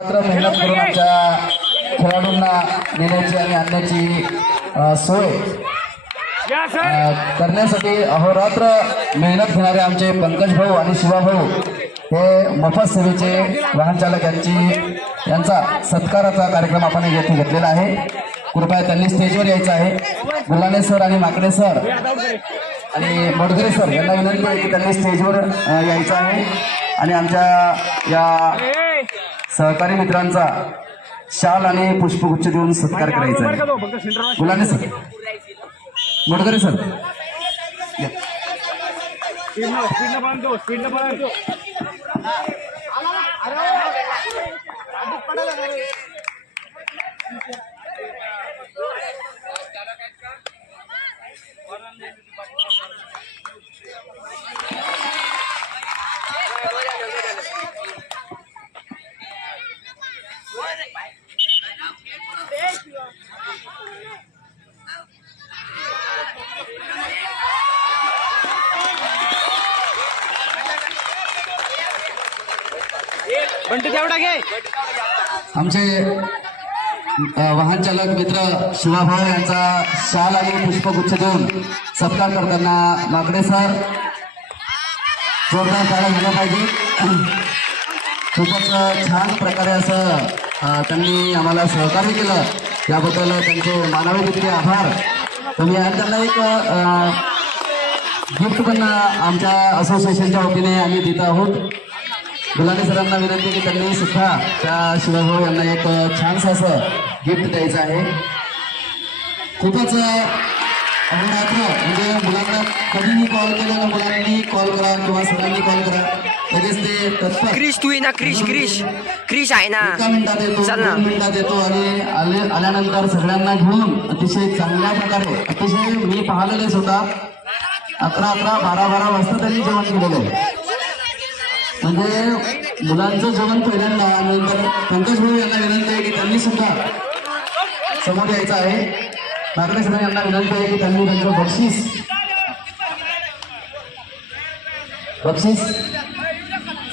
मेहनत करून आमच्या खेळाडूंना नेण्याची आणि आणण्याची सोय करण्यासाठी अहोरात्र मेहनत घेणारे आमचे पंकज भाऊ आणि शिवा भाऊ हे मोफत सेवेचे वाहन चालक यांचा सत्काराचा कार्यक्रम आपण येथे घेतलेला आहे. कृपया त्यांनी स्टेजवर यायचं आहे. गुल्हाने सर आणि माकडे सर आणि मोडगरे सर यांना विनंती आहे की त्यांनी स्टेजवर यायचं आहे आणि आमच्या या सहकारी मित्रांचा शाल आणि पुष्पगुच्छ देऊन सत्कार करायचा आहे. गुल्हाने सर, मोडगरे सर आमचे वाहन चालक मित्र शिवाभाऊ यांचा शाल आणि पुष्पगुच्छ देऊन सत्कार करताना माकडे सर जोरदार टाळ्या झाल्या पाहिजे. खूपच छान प्रकारे असं त्यांनी आम्हाला सहकार्य केलं, याबद्दल त्यांचे मानावे तितके आभार. तुम्ही आज त्यांना एक गिफ्ट पण आमच्या असोसिएशनच्या वतीने आम्ही देत आहोत. गुल्हाने सरांना विनंती की त्यांनी सुद्धा त्या शिवभाऊ यांना एक छानसं असं गिफ्ट द्यायचं आहे. खूपच अहोरात्र म्हणजे मुलांना कधीही कॉल केला ना, मुलांनी कॉल करा किंवा सरांनी कॉल करा, लगेच ते तत्पर क्रिश तू ना क्रिश आहे ना, एका मिनिटात येतो, 2 मिनिटात येतो आणि आल्यानंतर सगळ्यांना घेऊन अतिशय चांगल्या प्रकारे, अतिशय मी पाहिलेले सुद्धा 11, 12 वाजता त्यांनी जेवण केलेलं आहे. म्हणजे मुलांचं जेवण पहिल्यांदा. नंतर पंकज भाऊ यांना विनंती आहे की त्यांनी सुद्धा समोर यायचं आहे. माकडे सर यांना विनंती आहे की त्यांनी त्यांचं बक्षीस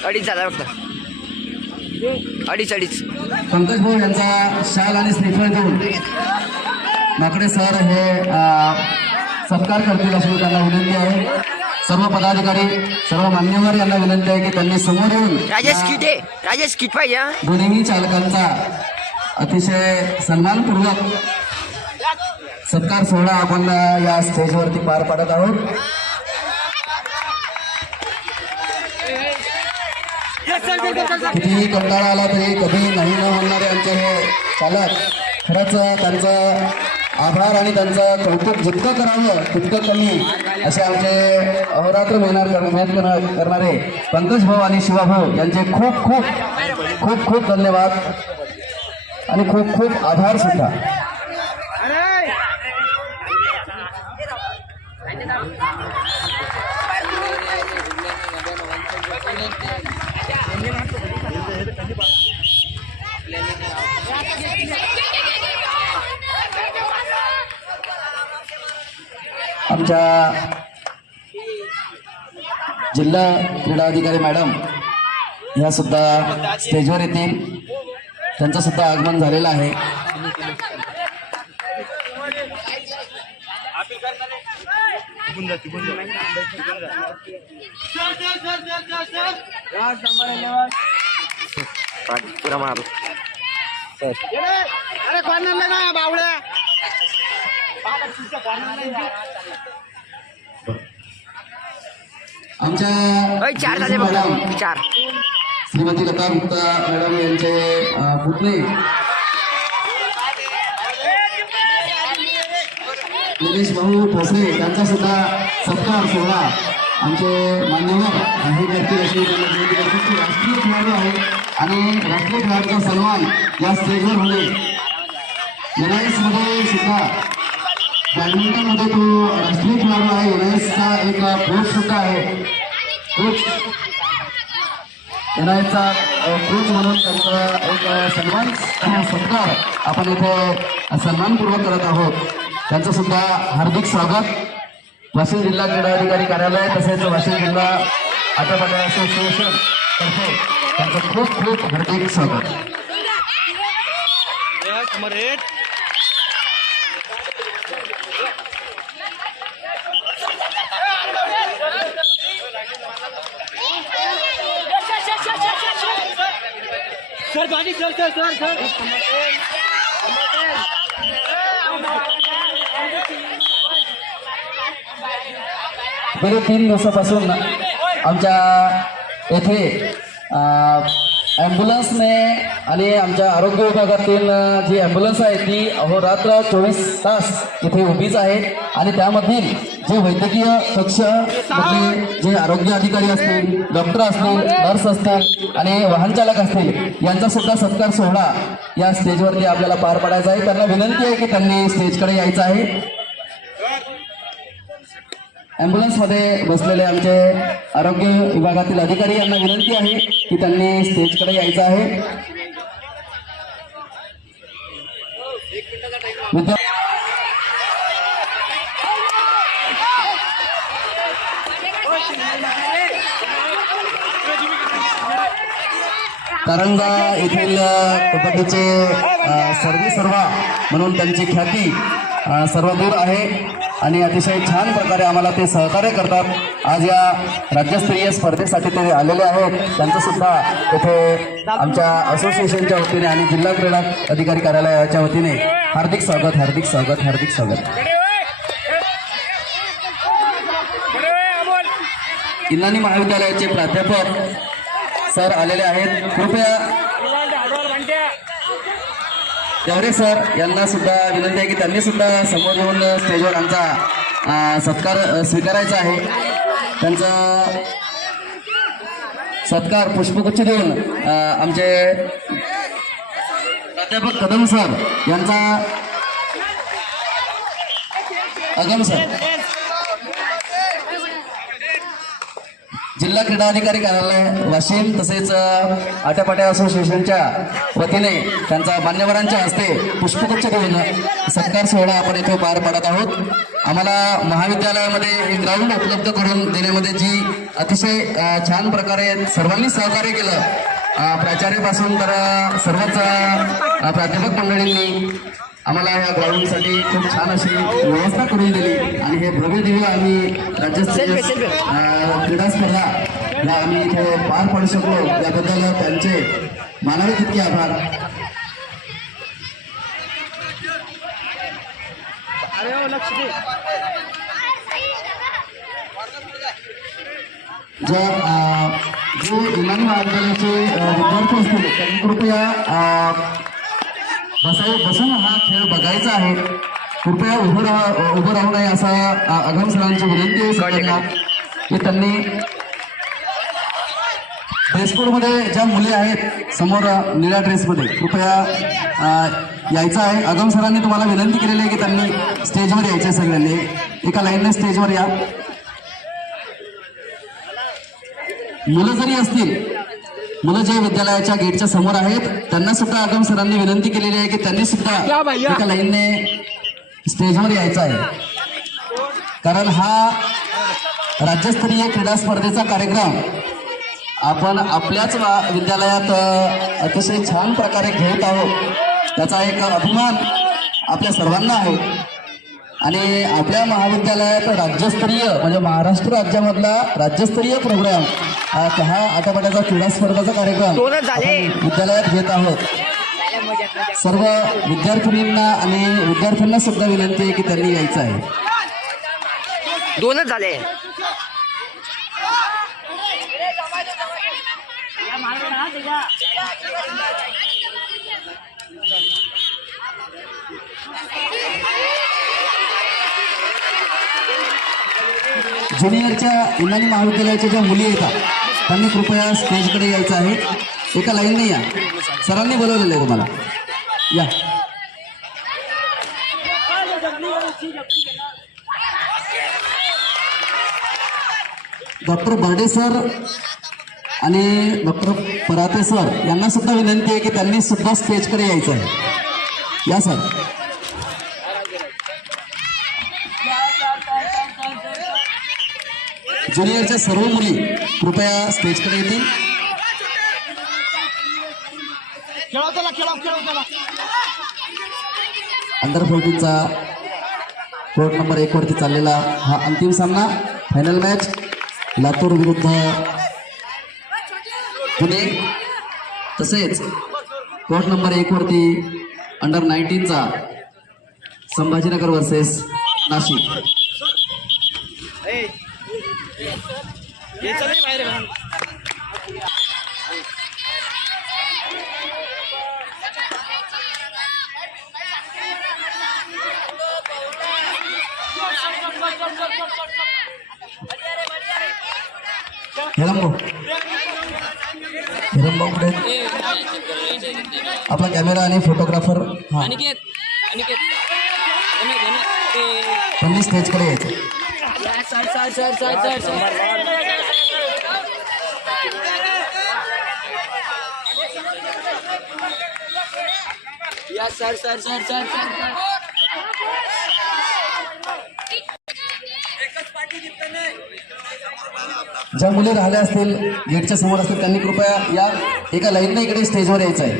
अडीच झाला फक्त, अडीच पंकज भाऊ यांचा शाल आणि श्रीफळ देऊन माकडे सर हे सत्कार करतील अशी त्यांना विनंती आहे. सर्व पदाधिकारी, सर्व मान्यवर यांना विनंती आहे की त्यांनी समोर येऊन राजेश किट पाहिजे. दोन्ही चालकांचा अतिशय सन्मानपूर्वक सत्कार सोहळा आपण या स्टेजवरती पार पाडत आहोत. कितीही कंटाळा आला तरी कधी नाही न म्हणणारे आमचे हे चालक, खरंच त्यांचं आभार आणि त्यांचं कौतुक जितकं करावं तितकं कमी असे आमचे अहोरात्र मेहनत करणारे पंकज भाऊ आणि शिवा भाऊ यांचे खूप खूप खूप खूप धन्यवाद आणि खूप खूप आभार सुद्धा. आमच्या जिल्हा क्रीडा अधिकारी मॅडम ह्या सुद्धा स्टेजवर येतील. त्यांचं सुद्धा आगमन झालेलं आहे. आमच्या चार श्रीमती लता गुप्ता मॅडम यांचे पुतणे निलेश भाऊ ठोसरे यांचा सुद्धा सत्कार सोहळा आमचे मान्यवर हे करतील अशी राष्ट्रीय खेळाडू आहे आणि राष्ट्रीय खेळाडूचा सन्मान या स्टेजवर होणे. मध्ये सुद्धा बॅडमिंटनमध्ये तो राष्ट्रीय खेळाडू आहे. एनआयएसचा एक कोच सुद्धा आहे. एनआयएसचा कोच म्हणून त्यांचा एक सत्कार आपण इथे सन्मानपूर्वक करत आहोत. त्यांचं सुद्धा हार्दिक स्वागत वाशिम जिल्हा क्रीडा अधिकारी कार्यालय तसेच वाशिम जिल्हा आटपाडी असोसिएशन तर्फे त्यांचं खूप खूप हार्दिक स्वागत. सर बाजी सर सर सर सर गेले 3 दिवसापासून आमच्या येथे ॲम्ब्युलन्सने आणि आमच्या आरोग्य विभागातील जी ॲम्ब्युलन्स आहे ती अहोरात्र 24 तास इथे उभीच आहे आणि त्यामधील जे वैद्यकीय कक्ष म्हणजे जे आरोग्य अधिकारी असतील, डॉक्टर असतील, नर्स असतील आणि वाहन चालक असतील यांचा सुद्धा सत्कार सोहळा या स्टेजवरती आपल्याला पार पाडायचा आहे. त्यांना विनंती आहे की त्यांनी स्टेजकडे यायचं आहे. ॲम्ब्युलन्समध्ये बसलेले आमचे आरोग्य विभागातील अधिकारी यांना विनंती आहे की त्यांनी स्टेजकडे यायचं आहे. कारंजा येथील कबड्डीचे सर्वेसर्वा म्हणून त्यांची ख्याती सर्वदूर आहे आणि अतिशय छान प्रकारे आम्हाला ते सहकार्य करतात. आज या राज्यस्तरीय स्पर्धेसाठी ते आलेले आहेत. त्यांचं सुद्धा येथे आमच्या असोसिएशनच्या वतीने आणि जिल्हा क्रीडा अधिकारी कार्यालयाच्या वतीने हार्दिक स्वागत, हार्दिक स्वागत, हार्दिक स्वागत. इनानी महाविद्यालयाचे प्राध्यापक सर आलेले आहेत. कृपया देवरे सर यांना सुद्धा विनंती आहे की त्यांनी सुद्धा समोर येऊन स्टेजवर आमचा सत्कार स्वीकारायचा आहे. त्यांचा सत्कार पुष्पगुच्छ देऊन आमचे प्राध्यापक कदम सर यांचा अगम सर जिल्हा क्रीडा अधिकारी कार्यालय वाशिम तसेच आट्यापाट्या असोसिएशनच्या वतीने त्यांचा मान्यवरांच्या हस्ते पुष्पगुच्छ देऊन सत्कार सोहळा आपण इथे पार पाडत आहोत. आम्हाला महाविद्यालयामध्ये ग्राउंड उपलब्ध करून देण्यामध्ये जी अतिशय छान प्रकारे सर्वांनी सहकार्य केलं, प्राचार्यापासून तर सर्वच प्राध्यापक मंडळींनी आम्हाला या ग्राउंडसाठी खूप छान अशी व्यवस्था करून दिली आणि हे भव्य दिव्य आम्ही राज्यस्तरीय क्रीडा स्पर्धा या आम्ही इथे पार पाडू शकलो याबद्दल त्यांचे मानावे तितके आभार. जो इनानी महाविद्यालयाचे विद्यार्थी असतील त्यांनी कृपया बसून हा खेळ बघायचा आहे. कृपया उभं राहू नये असा अगम सरांची विनंती आहे सगळ्यांना की त्यांनी ड्रेसकोडमध्ये ज्या मुली आहेत समोर निळ्या ड्रेसमध्ये कृपया यायचं आहे. अगम सरांनी तुम्हाला विनंती केलेली आहे की त्यांनी स्टेजवर यायचं आहे. सगळ्यांनी एका लाईनने स्टेजवर या. मुलं जरी असतील, मुलं जे विद्यालयाच्या गेटच्या समोर आहेत त्यांना सुद्धा आगम सरांनी विनंती केलेली आहे की त्यांनी सुद्धा एका लाईनने स्टेजवर यायचं आहे. कारण हा राज्यस्तरीय क्रीडा स्पर्धेचा कार्यक्रम आपण आपल्याच विद्यालयात अतिशय छान प्रकारे घेत आहोत. त्याचा एक अभिमान आपल्या सर्वांना आहे आणि आपल्या महाविद्यालयात राज्यस्तरीय म्हणजे महाराष्ट्र राज्यामधला राज्यस्तरीय प्रोग्राम हा आट्यापाट्याचा क्रीडा स्पर्धेचा कार्यक्रम विद्यालयात घेत आहोत. सर्व विद्यार्थिनींना आणि विद्यार्थ्यांना सुद्धा विनंती आहे की त्यांनी यायचं आहे. दोनच झाले. ज्युनियरच्या इनानी महाविद्यालयाच्या ज्या मुली येतात त्यांनी कृपया स्टेजकडे यायचं आहे. एका लाईनने या. सरांनी बोलवलेलं आहे तुम्हाला. या. डॉक्टर बर्डे सर आणि डॉक्टर पराते सर यांना सुद्धा विनंती आहे की त्यांनी सुद्धा स्टेजकडे यायचं आहे. या सर. ज्युनियरच्या सर्व मुली कृपया स्टेजकडे येतील. खेळा अंडर 14चा कोर्ट नंबर 1 वरती चाललेला हा अंतिम सामना, फायनल मॅच लातूर विरुद्ध पुणे. तसेच कोर्ट नंबर 1 वरती अंडर 19चा संभाजीनगर वर्सेस नाशिक. ये चले बाहेर हिरंबो कुठे? आपला कॅमेरा आणि फोटोग्राफर हा त्यांनी स्टेजकडे यायचं. ज्या मुली राहिल्या असतील गेटच्या समोर असतील त्यांनी कृपया या एका लाईनने इकडे स्टेजवर यायचं आहे.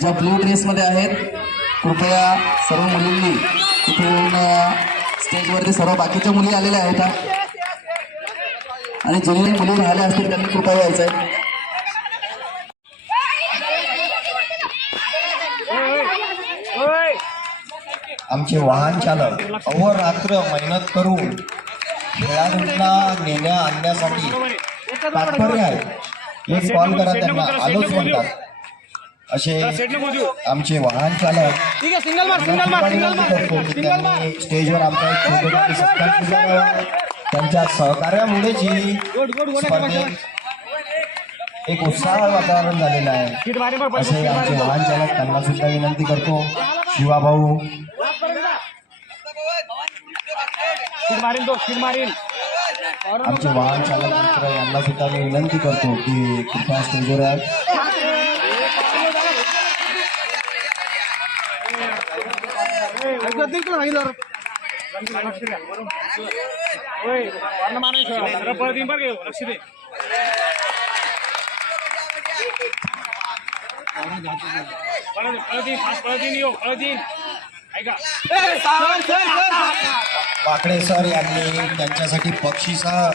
ज्या ब्लू ड्रेसमध्ये आहेत कृपया सर्व मुलींनी इथे येऊन स्टेजवरती सर्व बाकीच्या मुली आलेल्या आहेत आणि ज्यांनी मुली राहिल्या असतील त्यांनी कृपया यायचं आहे. आमचे वाहन चालक अहोरात्र मेहनत करून खेळाडूंना नेण्या आणण्यासाठी तात्पर्य आहे. एक कॉल करा त्यांना, आलोच म्हणतात असे आमचे वाहन चालक. ठीक आहे, सिंगल मार सिंगल मार सिंगल मार करतो की त्यांनी स्टेजवर आमचा एक छोटेखानी सत्कार केला. त्यांच्या सहकार्यामुळेच ही स्पर्धेत एक उत्साह वातावरण झालेलं आहे असे आमचे वाहन चालक. त्यांना सुद्धा विनंती करतो, शिवाभाऊ आमचे वाहन चालक मित्र यांना सुद्धा मी विनंती करतो की कृपया स्टेजवर आहे. पाकडे सर यांनी त्यांच्यासाठी बक्षिसं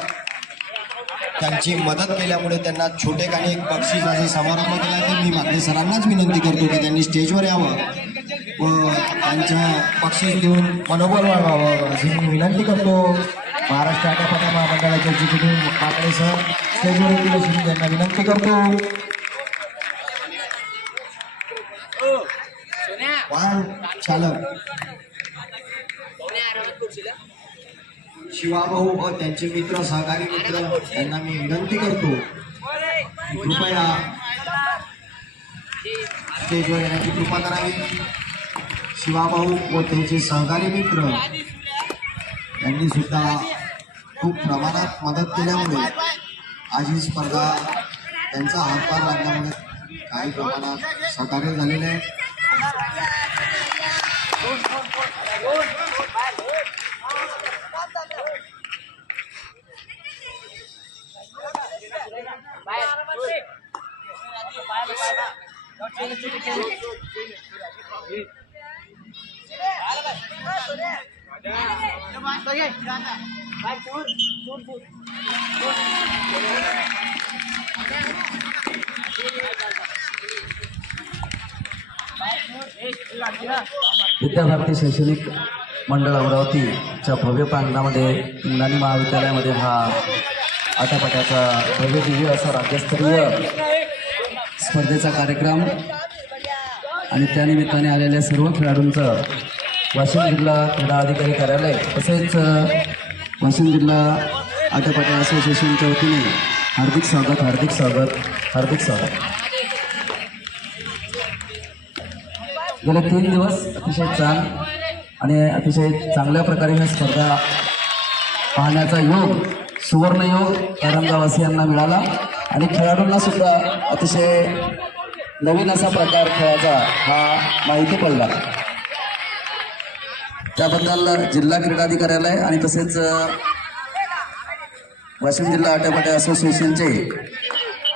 त्यांची मदत केल्यामुळे त्यांना छोटेखानी एक बक्षिसाचा समारंभ केला. तर मी पाकडे सरांनाच विनंती करतो की त्यांनी स्टेजवर यावं व त्यांचं बक्षीस देऊन मनोबल वाढवावं अशी मी विनंती करतो. महाराष्ट्र आटपाटा महामंडळाचे एक्झिक्युटिव्ह पाकडे सर स्टेजवर येतील अशी मी त्यांना विनंती करतो. वाहन चालक शिवाभाऊ व त्यांचे मित्र सहकारी मित्र यांना मी विनंती करतो कृपया स्टेजवर येण्याची कृपा करावी. शिवाभाऊ व त्यांचे सहकारी मित्र यांनी सुद्धा खूप प्रमाणात मदत केल्यामुळे आज ही स्पर्धा त्यांचा हातभार लागल्यामुळे काही प्रमाणात सहकार्य झालेले आहे. विद्याभारती शैक्षणिक मंडळ अमरावतीच्या भव्य प्रांगणामध्ये इंद्राणी महाविद्यालयामध्ये हा आटापाट्याचा भव्य दिव्य असा राज्यस्तरीय स्पर्धेचा कार्यक्रम आणि त्यानिमित्ताने आलेल्या सर्व खेळाडूंचं वाशिम जिल्हा क्रीडा अधिकारी कार्यालय तसेच वाशिम जिल्हा आटापाट्या असोसिएशनच्या वतीने हार्दिक स्वागत हार्दिक स्वागत हार्दिक स्वागत. गेले 3 दिवस अतिशय छान आणि अतिशय चांगल्या प्रकारे ही स्पर्धा पाहण्याचा योग सुवर्ण योग कारंजावासियांना मिळाला आणि खेळाडूंना सुद्धा अतिशय नवीन असा प्रकार खेळाचा हा माहिती पडला. त्याबद्दल जिल्हा क्रीडाधिकाऱ्यालय आणि तसेच वाशिम जिल्हा आटपाट्या असोसिएशनचे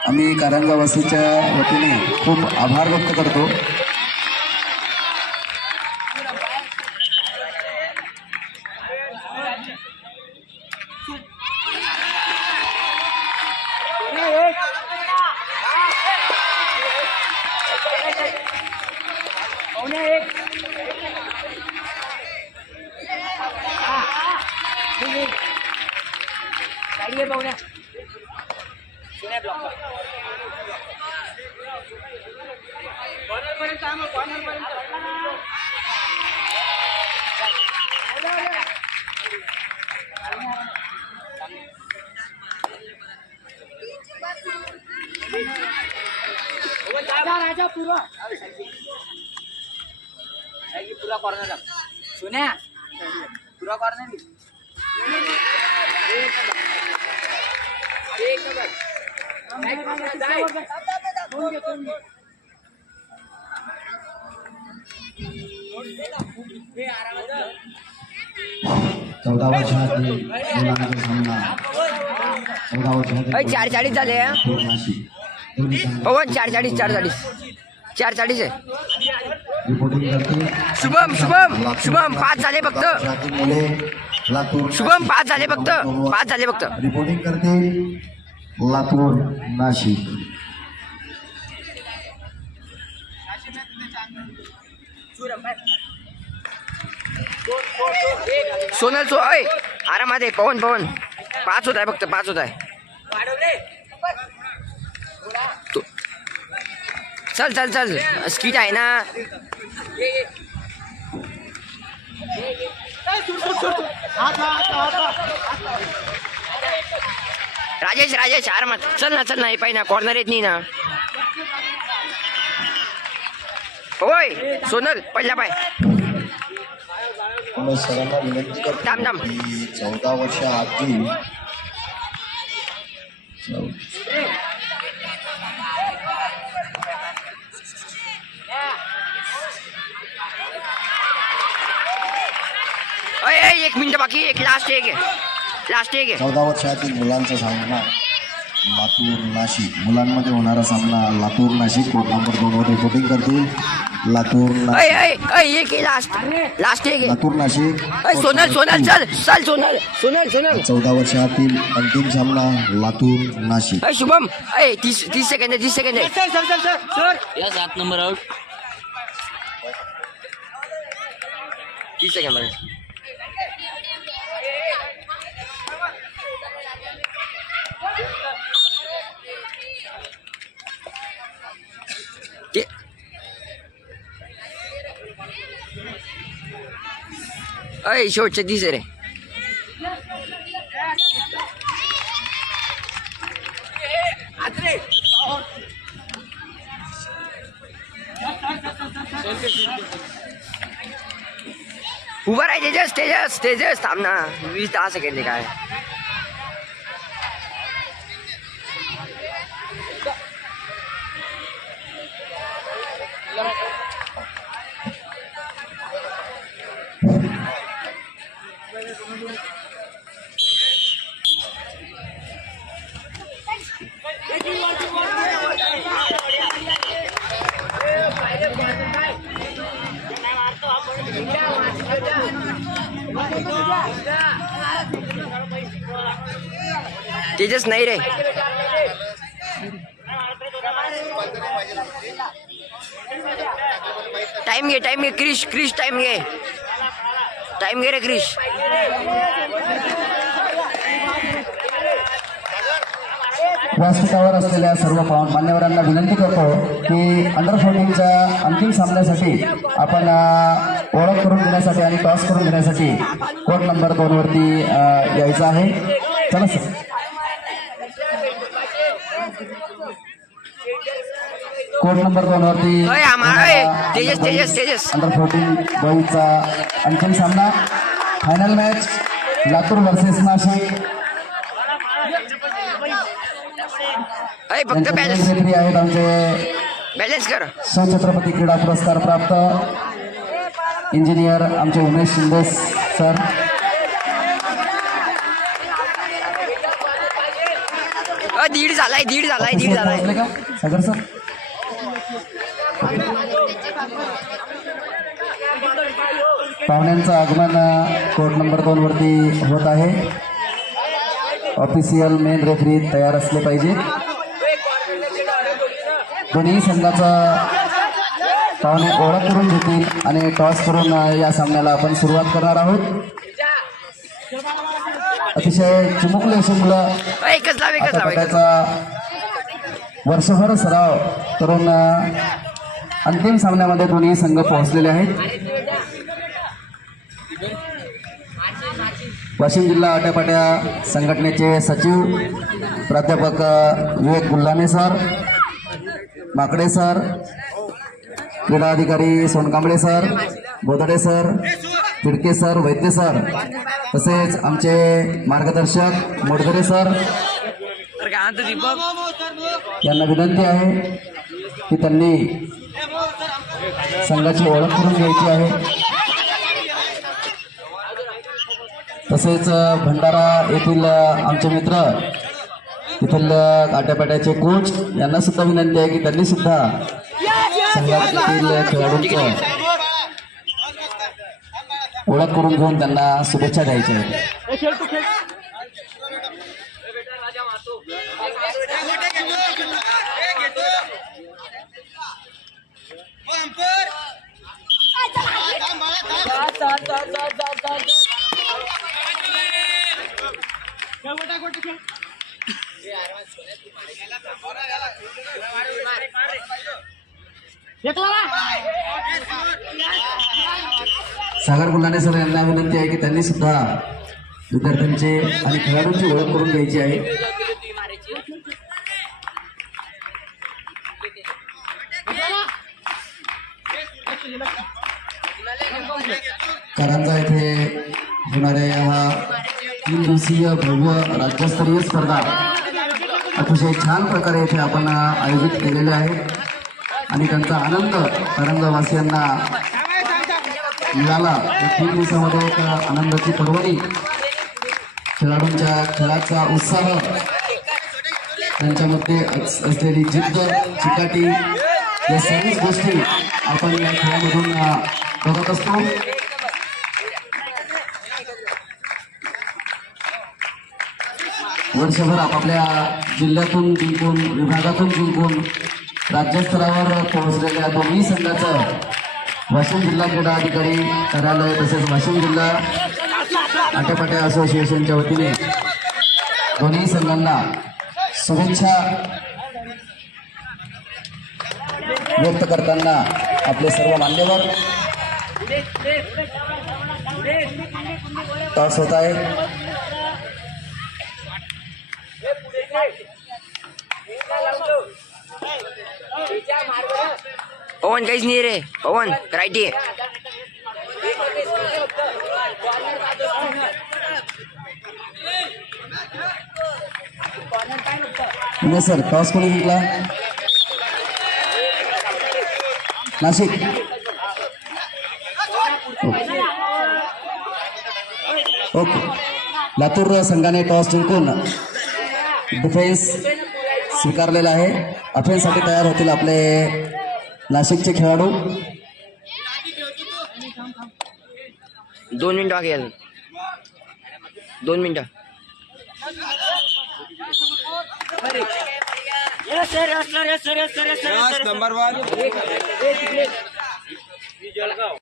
आम्ही कारंजावासीच्या वतीने खूप आभार व्यक्त करतो. राजा पूर्वा पूरा कॉर्नर सुन्या पूरा कॉर्नर चौदा वर्षातील मुलांचा सामना 14 वर्षातील 4:40 झाले हा. नाशिक दोन्ही संघ पवन 4:40 आहे. रिपोर्टिंग करते शुभम 5 झाले फक्त. वर्षातील मुले लातूर शुभम 5 झाले फक्त. रिपोर्टिंग करते लातूर नाशिक सोनल आरामात आहे. पवन 5 होत आहे फक्त. 5 होत आहे. चल स्किट आहे ना. राजेश आरामात चल ना हे पाहिजे ना. कॉर्नर येत नाही ना. होय सोनल पहिला पाय. मी सरांना विनंती थांब. करतो की 14 वर्ष आधी एक मिनिट बाकी. एक लास्ट एक आहे. 14 वर्षातील मुलांचा सामना लातूर नाशिक. मुलांमध्ये होणारा सामना लातूर नाशिक. कोर्ट नंबर 2 वर रिपोर्टिंग करतील लातूर एक लास्ट एक आहे. लातूर नाशिक. सोनल चल सोनल. 14 वर्षातील अंतिम सामना लातूर नाशिक. शुभम 30 सेकंद आहे. सर या 7 नंबर आउट 30 सेकंद आहे. शेवटचे 30 रे. उभा राहायचे. तेजस थांब ना. 20-10 सेकंद काय. तेजस नाही रे. टाइम घे. क्रिश टाइम घे रे क्रिश. व्यासपीठावर असलेल्या सर्व मान्यवरांना विनंती करतो की अंडर 14च्या अंतिम सामन्यासाठी आपण ओळख करून घेण्यासाठी आणि टॉस करून घेण्यासाठी कोर्ट नंबर 2 वरती यायचं आहे. चला सर. कोर्ट नंबर 2 वरती तेजस अंडर 14 बॉईजचा अंतिम सामना. Final match Latur versus Nashik. फक्त बॅलन्स आहेत आमचे बॅलन्स कर. छत्रपती क्रीडा पुरस्कार प्राप्त इंजिनियर आमचे उमेश शिंदे सर. दीड झालाय. पोहोचले का सागर सर. पाहुण्यांचं आगमन कोर्ट नंबर 2 वरती होत आहे. ऑफिशियल मेन रेफरी तयार असले पाहिजे. दोन्ही संघाचा पाहुणे ओळख करून घेतील आणि टॉस करून या सामन्याला आपण सुरुवात करणार आहोत. अतिशय चिमुकले असे मुलं एकच लाव. त्याचा वर्षभर सराव करून अंतिम सामन्यामध्ये दोन्ही संघ पोहोचलेले आहेत. वाशिम जिल्हा आट्यापाट्या संघटनेचे सचिव प्राध्यापक विवेक गुल्हाने सर, माकडे सर, क्रीडा अधिकारी Sonkamble sir, Bodade sir, Tidke sir, Vaidya sir, तसेच आमचे मार्गदर्शक मोडगरे सर यांना विनंती आहे की त्यांनी संघाची ओळख करून घ्यायची आहे. तसेच भंडारा येथील आमचे मित्र येथील काट्यापाट्याचे कोच यांना सुद्धा विनंती आहे की त्यांनी सुद्धा संघातील खेळाडूंची ओळख करून घेऊन त्यांना शुभेच्छा द्यायच्या आहेत. सागर गुल्हाने सर यांना विनंती आहे की त्यांनी सुद्धा विद्यार्थ्यांचे आणि खेळाडूंची ओळख करून घ्यायची आहे. कारंजा येथे होणाऱ्या हा 3 दिवसीय भव्य राज्यस्तरीय स्पर्धा अतिशय छान प्रकारे येथे आपण आयोजित केलेले आहे आणि त्यांचा आनंद कारंजावासियांना मिळाला. या 3 दिवसामध्ये एक आनंदाची पर्वणी, खेळाडूंच्या खेळाचा उत्साह, त्यांच्यामध्ये असलेली जिद्द, चिकाटी, या सर्वच गोष्टी आपण या खेळामधून बघत असतो. वर्षभर आपापल्या जिल्ह्यातून जिंकून, विभागातून जिंकून राज्यस्तरावर पोहोचलेल्या दोन्ही संघाचं वाशिम जिल्हा क्रीडा अधिकारी कार्यालय तसेच वाशिम जिल्हा आट्यापाट्या असोसिएशनच्या वतीने दोन्ही संघांना शुभेच्छा व्यक्त करताना आपले सर्व मान्यवर टॉस होत आहे. पवन काहीच नाही रे, पवन राईटी पुणे सर, टॉस कोणी जिंकला? नाशिक. ओके, लातूर संघाने टॉस जिंकून डिफेन्स स्वीकारलेला आहे. ऑफेन्ससाठी तयार होतील आपले नाशिकचे खेळाडू. 2 मिनिटं बाकी अजून, 2 मिनिटं. नंबर 1